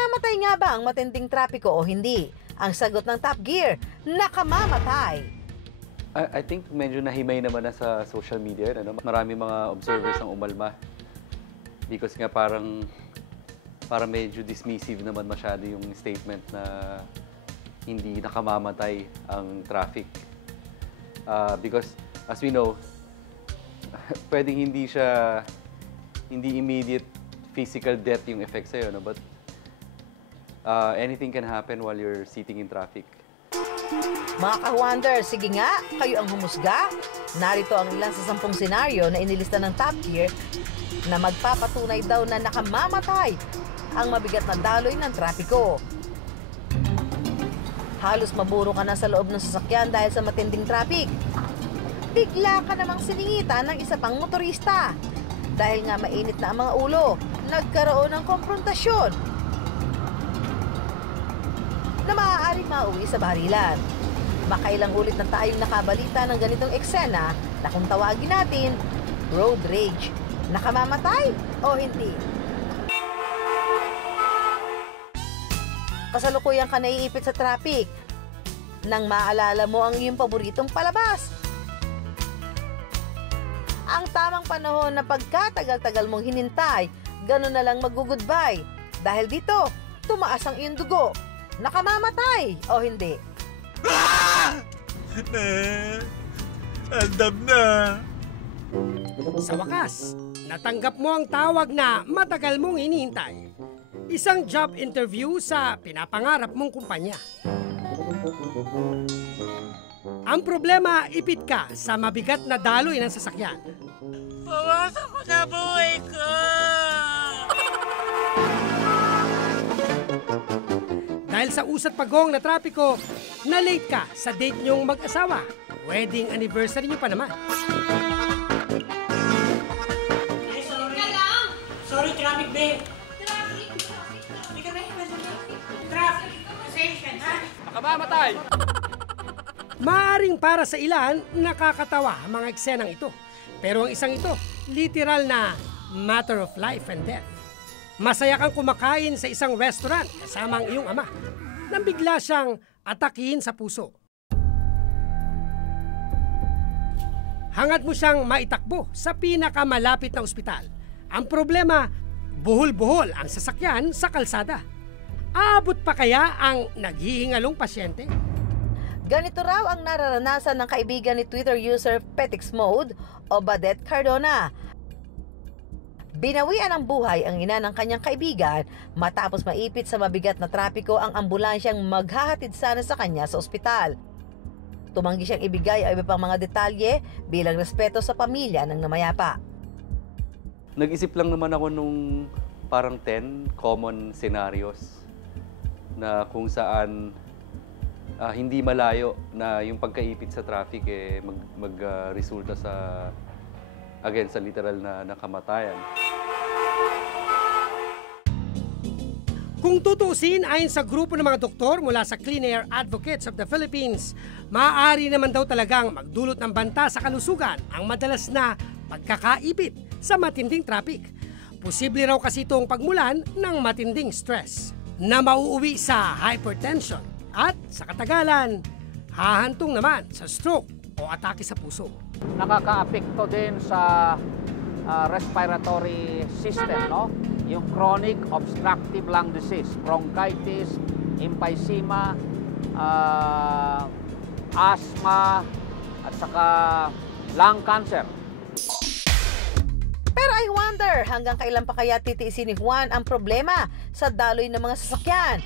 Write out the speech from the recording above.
Nakamamatay nga ba ang matinding trapiko o hindi? Ang sagot ng Top Gear, nakamamatay. I think medyo nahimay naman na sa social media. Ano? Marami mga observers ang umalma. Because nga parang medyo dismissive naman masyado yung statement na hindi nakamamatay ang traffic. Because as we know, pwedeng hindi immediate physical death yung effect sa'yo, no? But anything can happen while you're sitting in traffic. Mga ka-wonder, sige nga, kayo ang humusga. Narito ang ilan sa 10 senaryo na inilista ng Top Gear na magpapatunay daw na nakamamatay ang mabigat na daloy ng trapiko. Halos maburo ka na sa loob ng sasakyan dahil sa matinding traffic. Bigla ka namang siningitan ng isa pang motorista. Dahil nga mainit na ang mga ulo, nagkaroon ng konfrontasyon na maaaring mauwi sa barilan. Makailang ulit na tayong nakabalita ng ganitong eksena na kung tawagin natin, road rage. Nakamamatay o hindi? Kasalukuyan ka naiipit sa traffic nang maalala mo ang iyong paboritong palabas. Ang tamang panahon na pagkatagal-tagal mong hinintay, gano'n na lang mag-goodbye. Dahil dito, tumaas ang iyong dugo. Nakamamatay o hindi? Andam na. Sa wakas, natanggap mo ang tawag na matagal mong hinihintay. Isang job interview sa pinapangarap mong kumpanya. Ang problema, ipit ka sa mabigat na daloy ng sasakyan. Pawasan ko na buhay ko. Dahil sa usat pagong na trapiko, na-late ka sa date niyong mag-asawa. Wedding anniversary niyo pa naman. Ay, sorry. Sorry, traffic, babe. Hindi ka na traffic. Pasensya na. Makamamatay. Maaring para sa ilan, nakakatawa ang mga eksenang ito. Pero ang isang ito, literal na matter of life and death. Masaya kang kumakain sa isang restaurant kasama ang iyong ama nang bigla siyang atakihin sa puso. Hangad mo siyang maitakbo sa pinakamalapit na ospital. Ang problema, buhol-buhol ang sasakyan sa kalsada. Aabot pa kaya ang naghihingalong pasyente? Ganito raw ang nararanasan ng kaibigan ni Twitter user Petix Mode o Badet Cardona. Binawian ng buhay ang ina ng kanyang kaibigan matapos maipit sa mabigat na trapiko ang ambulansyang maghahatid sana sa kanya sa ospital. Tumanggi siyang ibigay ang iba pang mga detalye bilang respeto sa pamilya ng namayapa. Nag-isip lang naman ako nung parang 10 common scenarios na kung saan hindi malayo na yung pagkaipit sa traffic mag-resulta sa literal na kamatayan. Kung tutuusin, ayon sa grupo ng mga doktor mula sa Clean Air Advocates of the Philippines, maaari naman daw talagang magdulot ng banta sa kalusugan ang madalas na pagkakaipit sa matinding traffic. Posible raw kasi itong pagmulan ng matinding stress na mauuwi sa hypertension at sa katagalan, hahantong naman sa stroke o atake sa puso. Nakaka-apekto din sa respiratory system, no? Yung chronic obstructive lung disease, bronchitis, emphysema, asthma, at saka lung cancer. Pero I wonder, hanggang kailan pa kaya titiisin ni Juan ang problema sa daloy ng mga sasakyan?